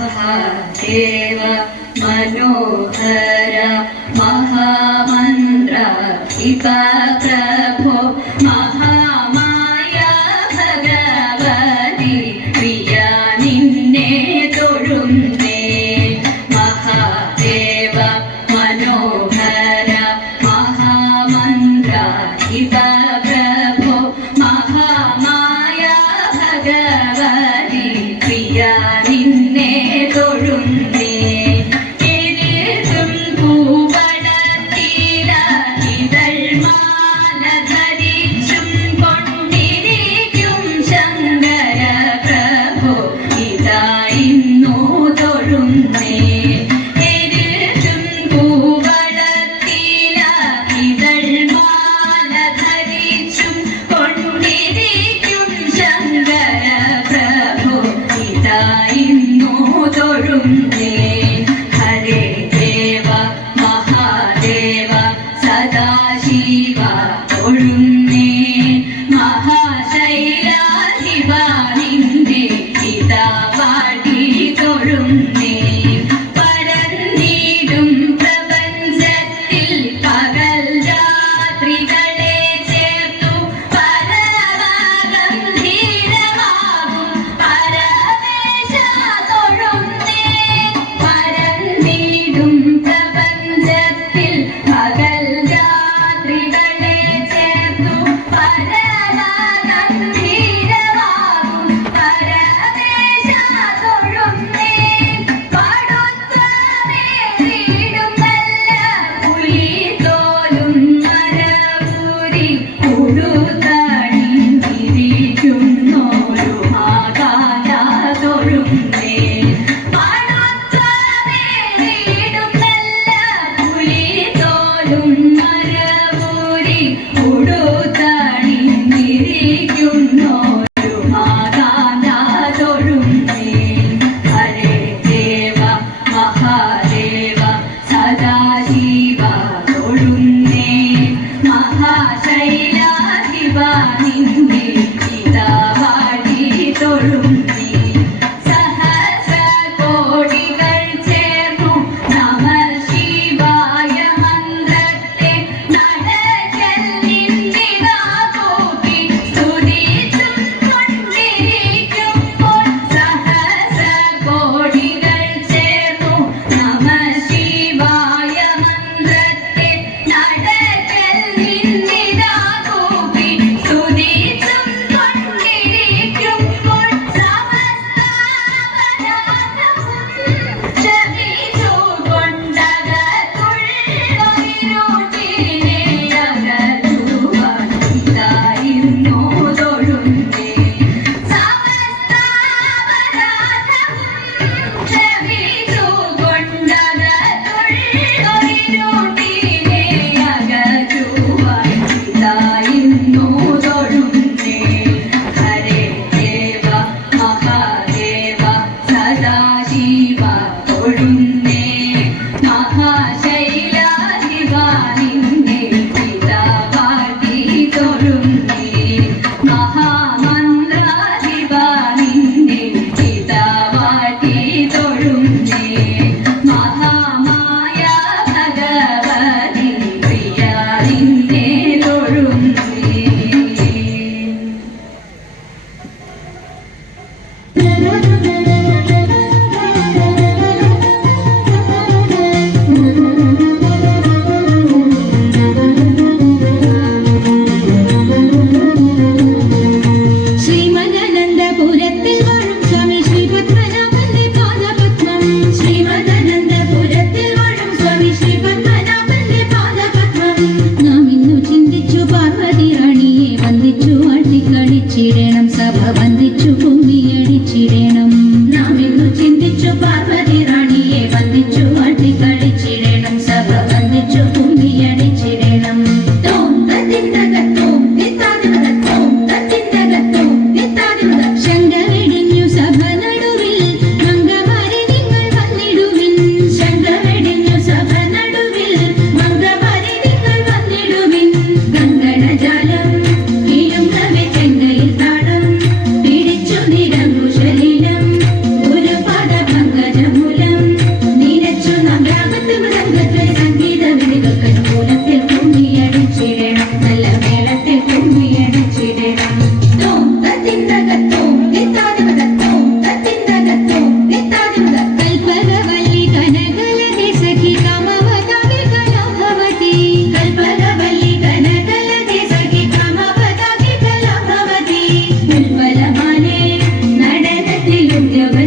महादेव मनोहर महामंत्र इका प्रभो महामाया भगवती प्रिया निन्ने तोळुन्ने महादेव मनोहर महामंत्र इका प्रभो महामाया भगवती प्रिया निन्ने तोळुन्ने हरे देव महादेव सदाशिव तोळुन्ने महाशैलाधिप निन्ने हितवाटी तोळुन्ने परन्नीडुം പ്രപഞ്ചത്തിൽ പകൽ രാത്രികളെ ചേർത്തു പരമഗംഭീരമാകും പരമേശ തൊഴുന്നേ പ്രപഞ്ചത്തിൽ പകൽ രാത്രികളെ ചേർത്തു പരമഗംഭീരമാകും പരമേശ തൊഴുന്നേ കടുത്തമേറിയിടും നല്ല പുലിത്തോലും മരപൂരി ഉടുതണിഞ്ഞിരിക്കുന്നോരു ആകാശ തൊഴുന്നേ മരപൂരി ഉടുതണിഞ്ഞിരിക്കുന്നോരു മാതാന തൊഴുന്നേ ഹരേ ദേവ മഹാദേവ സദാശിവ തൊഴുന്നേ മഹാശൈലാധിപ നിന്നെ ഹിതവാടി തൊഴുന്നേ സഹസ്രനാമ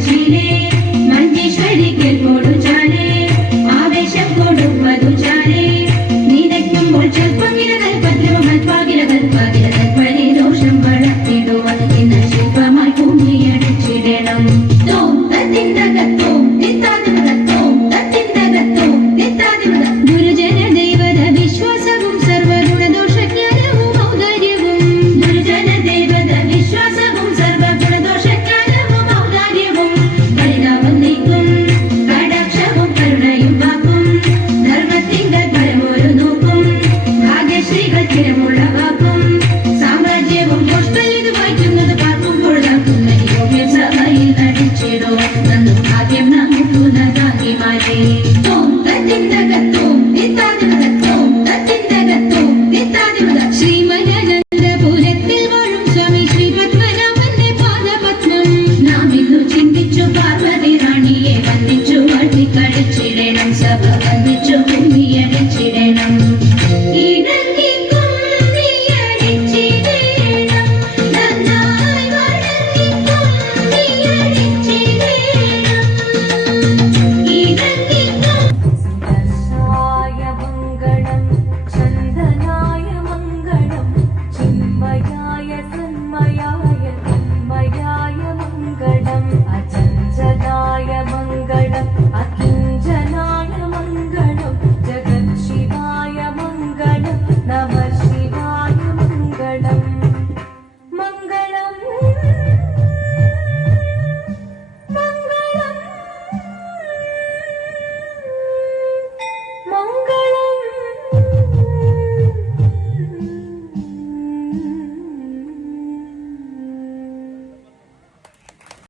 ശീലേ മഞ്ചേശ്വരിക്കൽ കൊടുചാലേ ആവേശം കൊടുപ്പതു ചാലേ നിനയ്ക്കുമ്പോൾ ചെൽപ്പകില കൽപ്പദ്രവം അൽപാകില കൽപ്പാകില കൽപ്പനെ ദോഷം വളർത്തിടുവാൻ എന്ന ശില്പമായി ഭൂമിയടിച്ചിടണം തോം തത്തിന്തകത്തോം നിത്താതിമകത്തോം തത്തിന്തകത്തോം നിത്താതിമക ഗുരുജന ദൈവത വിശ്വാസവും സർവഗുണദോഷജ്ഞാനവും ഔദാര്യവും ഗുരുജന ദൈവത വിശ്വാസവും സർവഗുണദോഷജ്ഞാനവും ഔദാര്യവും പരിതാപം നീക്കും കടാക്ഷവും കരുണയും വാക്കും ധർമ്മത്തിങ്കൽ പരമൊരു നോക്കും ഭാഗ്യശ്രീകൾ സ്ഥിരമുള്ളവാക്കും സാമ്രാജ്യവും പുഷ്പം ഇത് വായിക്കുന്നത് പാർക്കുമ്പോൾ യോഗ്യം സഭയിൽ നടിച്ചിടോ നന്നു